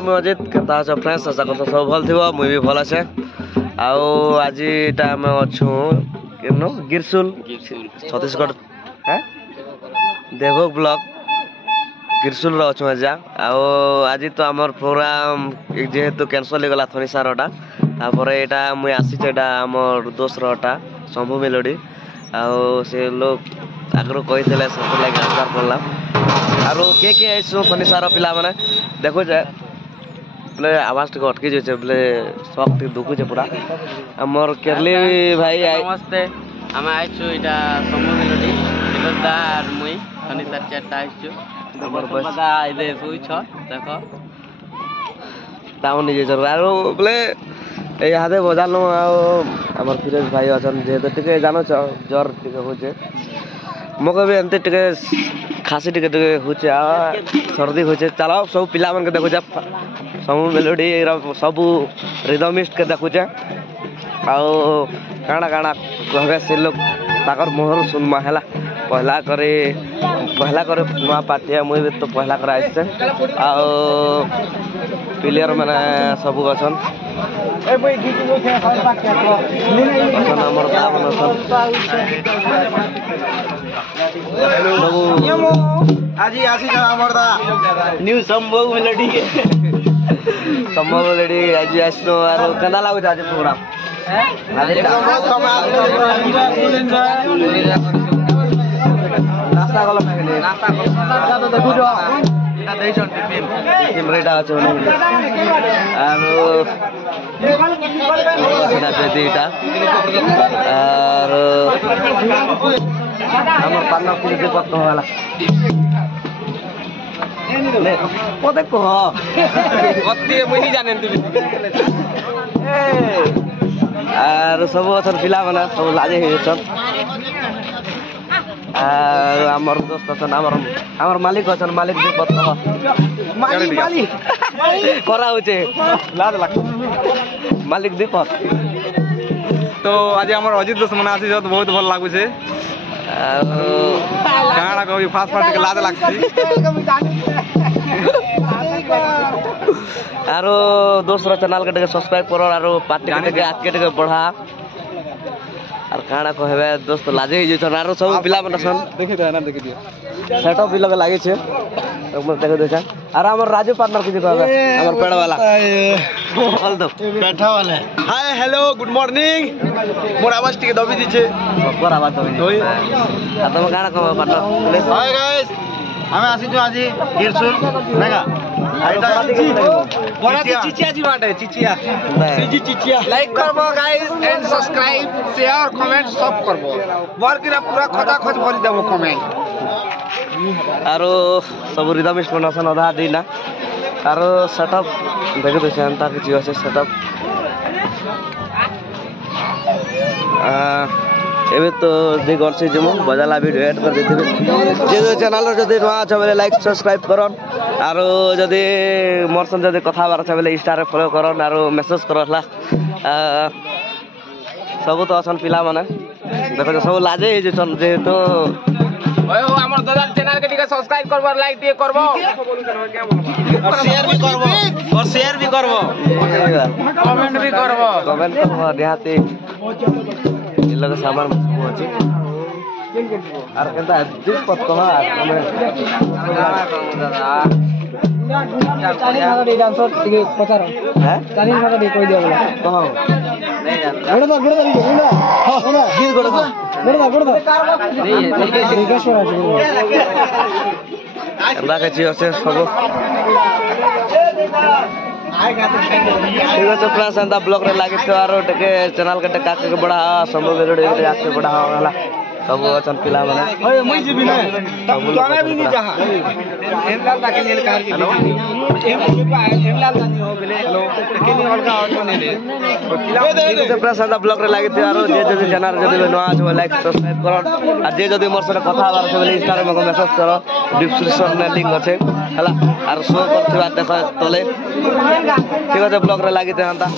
मुझे अजित केता अछ फ्रेंड्स आशा करता सब भल थी मुई भी भल अच्छे आज आम अच्छू गिरसुल छत्तीसगढ़ देवभोग ब्लॉक गिरसुल अच्छु आजा आज तो आमर प्रोग्राम जेहेतु कैंसल हो गला थनीसारटा यहाँ मुई आसी आमर दोस्तरटा शंभु मेलोडी से लोग आगु कही सब लगे आंसर करला आरो के आईसु थनीसार पिला माने देखो जे बोले आवाज टिक अटकी जाए बोले सब टिक दुखुचे पूरा आमर केरली भाई नमस्ते आम आईछु इटा शंभु मेलोडी इलदार मुई थनीसार चारटा आईछु हमर बसा इदे सुइछ देखो टाउन निजे जरूर आरो बोले इहादे बजानो आमर फिरोज भाई अछन जे टिके जानो छ जर टिके होचे मके भी एमते टिके खासी टिके टिके होचे सर्दी होचे चलो सब पिला मन के देखो जा शंभु मेलोडी सब रिदमिस्ट के देखो जा काना काना कहबे से लोग ताकर मोहर सुनमा हैला पहला करे सुनमा पाटिया मुई भी तो पहला करे आइसे प्लेयर माने सब अछन हमर दाम आजी आसी हमर दा new Shambhu melody Shambhu melody आज आसनो आरो केना लागो आज प्रोग्राम नास्ता कल नास्ता तो देखु जो এটা দেইছন টিম রেডা আছে আর সেটা পেদিটা আর আমার পান্না কুড়িতে কত হলা কত কহ কত মুই নি জানেন তুমি আর সব অছন পিলা মানে সব লাজে হইছন आमर दोस्त अछन आमर मालिक अछन मालिक भी पत मालिक मालिक करा होचे लाज लाग मालिक दीपक तो आज हमर अजित दोस्त मने आसी जत बहुत भल लागु छे गाना कभी फास्ट फास्ट के लाज लागसी आरो दोस्त चैनल के सब्सक्राइब करो आरो पार्टी के आके के बढ़ा और काना कहबे दोस्त लाजे ही जछन आरो सब पिला मन सन देखि दे ना देखि दियो सेटअप भी लगे लागे छे हम देख देछा और हमर राजू पार्टनर की कहबे हमर पेड़ वाला बोल दो बैठा वाले हाय हेलो गुड मॉर्निंग मोर आवाज टिके दबी दी छे सबकर आवाज दबी दी आ तुम काना कहबे पार्टनर हाय गाइस हमें आसी जो आजी गिरसुल नेगा बड़ा चिचिया जी बाटे चिचिया सीजी चिचिया लाइक करबो guys and subscribe share comment सब करबो मोर किरा पूरा खता खच भरी देबो कमेंट आरो सब रिदमिस्ट बनसन आधा दिना आरो सेटअप देख दे सेंटा के जीव से सेटअप एबे तो दे गन से जमो बजाला वीडियो ऐड कर देथिबे जे चैनल रो जदी नवा छ बेले लाइक सब्सक्राइब करन आरो जदी मोरसन जदी कथा बार छ बेले इंस्टा रे फॉलो करन आरो मैसेज करला सब तो असन पिला माने देखो सब लाजे हे जे छन जे तो ओए ओ हमर दादा चैनल के टिके सब्सक्राइब करबो लाइक दिए करबो और शेयर भी करबो कमेंट भी करबो देहाती लगे सामान सब अछि आर केता दिस पत कह हमें चालीस हजार दी डांसर टिके पचार हैं 40 हजार दी कोई दिया बोला कहो नहीं जानता गुड़ हां गीत गोड़ दिगेश्वर अंदा के छी আছে सब ठीक है फ्रेंड्स अंदा ब्लॉग रे लागे तो आरो टके चैनल के टका के बढ़ा संभव वीडियो के आके बढ़ा होला सब अचन पिला माने ओए मुई जीबी ने तमे भी नहीं जहां एमलाल ताके लेल कार हेलो एमलाल तानी हो गेले हेलो केनी हल्का ऑटो ने ले ठीक है फ्रेंड्स अंदा ब्लॉग रे लागे तो आरो जे जे चैनल जदी नवा छ लाइक सब्सक्राइब करो आ जे जदी मोर से कथा बार से इंस्टा में मैसेज करो डिस्क्रिप्शन में लिंक আছে हला आरो शो करथिबा देखो तले ठीक है ब्लॉग रे लागे तो अंदा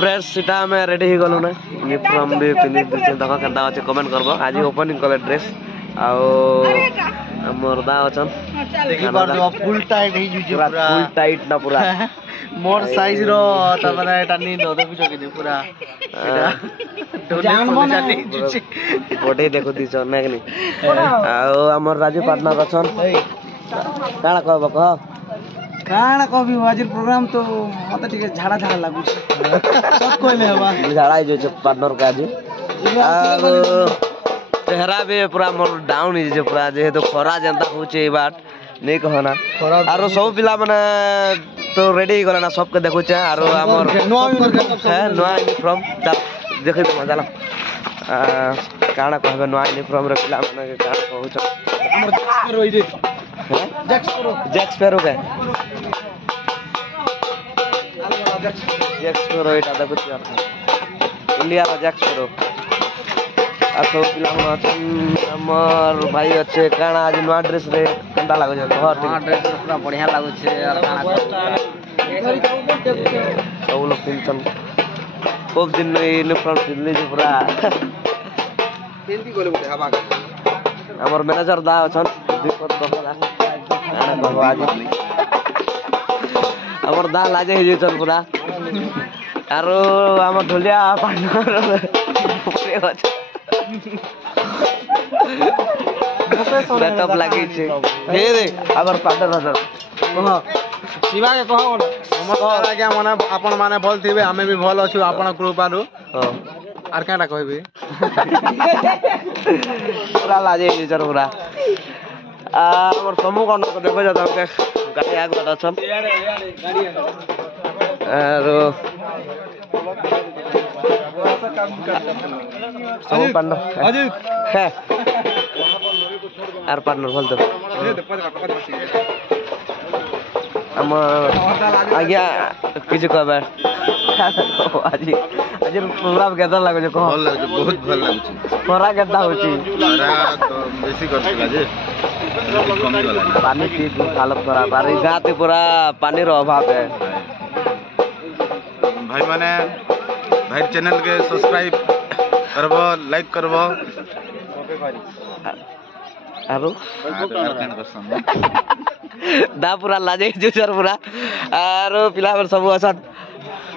फ्रेंड्स सीटा में रेडी ही गलु ना यूनिफॉर्म भी पिंधि दिसे देखो केनता अछि कमेंट करबो आज ओपनिंग कले ड्रेस आओ हमर दा अछन देखि बार जो फुल टाइट ही जुजे पूरा फुल टाइट ना पूरा मोर साइज रो त माने एटा नी न देखु छ कि पूरा एटा डोने जाने जुजे बॉडी देखो दिस ना कि आओ हमर राजू पार्टनर अछन काना कहबो कह काना कभी आज प्रोग्राम तो मत ठीक झाड़ा झाड़ा लागु सब कहले हवा झाड़ाई जो पार्टनर का आज चेहरा भी पूरा मोर डाउन ही जे पूरा जे तो खरा जनता होचे ई बात नहीं कहना आरो सब पिला माने तो रेडी गला ना सबके देखु छ आरो हमर नया यूनिफॉर्म देखै त मजा ला काना कहबे नया यूनिफॉर्म रे पिला माने के काना कहू छ हमर रोइ रे जैक्स फेरो के जैक्स फेरो एटा देखु छ इंडिया रा जैक्स फेरो आ सब पिला मन अछन हमर भाई अच्छे काना आज नया ड्रेस रे केनता लागो छ नया ड्रेस पूरा बढ़िया लागो छ और काना सब लोग पिनचन खूब दिन यूनिफॉर्म पिनले छ पूरा केनती गोले बोले हवा हमर मैनेजर दा अछन दीपक बकला काना कहबो आज हमर दा लाजे हे चल पूरा आरो हमर ढोलिया पार्टनर सेटअप लागी छे हे रे आबर पार्टनर हजर कह शिवा के कह नमस्कार आज्ञा माने आपण माने भल थिबे हमें भी भल अछु आपण कृपारु आर काटा कहबे पूरा लाजे हे चल पूरा हमर समूह कोन को देखो जा के गाड़ी आग बता छन आरो सब पार्टनर अजी है आर पार्टनर बोल दो हम आज्ञा किछ कहबे आज प्रोग्राम केदा लागो जे कह भल लागै बहुत भल लागै खरा केदा होची तो बेसी करथिला जे कमी गला पानी की हालत खराब अरे गाते पूरा पानी रो अभाव है भाई माने भाई चैनल के सब्सक्राइब करबो लाइक करबो आरो दा पूरा लाजे जुसर पूरा आरो पिला सब असन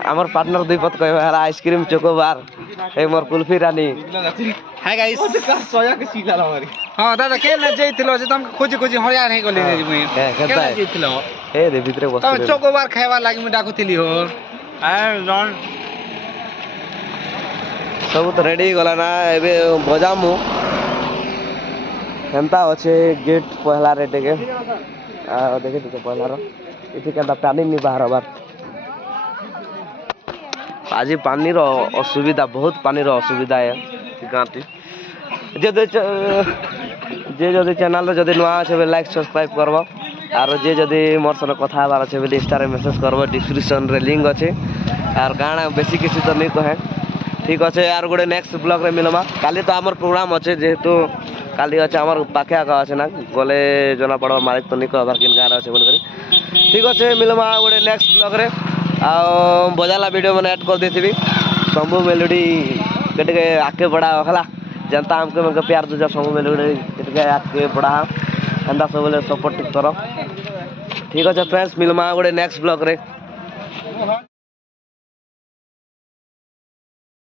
हमर पार्टनर दुई पत कहबे हला आइसक्रीम चोकोबार ए मोर कुल्फी रानी हाय गाइस सोया के सीला लहरी हां दादा के न जइतिलो जे तुम खोजी खोजी हरिया नहीं गले रे मुई के न जइतिलो ए रे भितरे बस तो चोकोबार खाइबा लागि मु डाकुतिली हो आय जॉन सब तो रेडी गला ना एबे बजामु केनता अच्छे गेट पहला रेटे के देखे तो पहला रो इति केनता पानी नि बाहर बार आज पानी रो असुविधा बहुत पानी रो असुविधा है गांती जे जदि चैनल रे जदि नया छै लाइक सब्सक्राइब करबो आरो जे जदि मोर सने कथा बार छै बे इंस्टा रे मैसेज करबो डिस्क्रिप्शन रे लिंक अछि आर गाना बेसी किसी तो नहीं कहे ठीक अच्छे यार गोटे नेक्स्ट ब्लॉग रे मिलमा काली तो आमर प्रोग्राम अच्छे जेहेतु काली अच्छे आमर पाखे आगा अच्छे ना गले जना पड़ो मालिक तो नहीं कहबार किन गाँव अच्छे बोल करी ठीक अच्छे मिलमा गोटे नेक्स्ट ब्लॉग रे आ बजाला वीडियो मैंने ऐड कर देती शंभू मेलोडी के आगे बढ़ा हला जनता हमको प्यार दूजा शंभू मेलोडी के आगे बढ़ा एंता सब सपोर्ट करो ठीक अच्छे फ्रेंड्स मिलमा गोटे नेक्स्ट ब्लॉग रे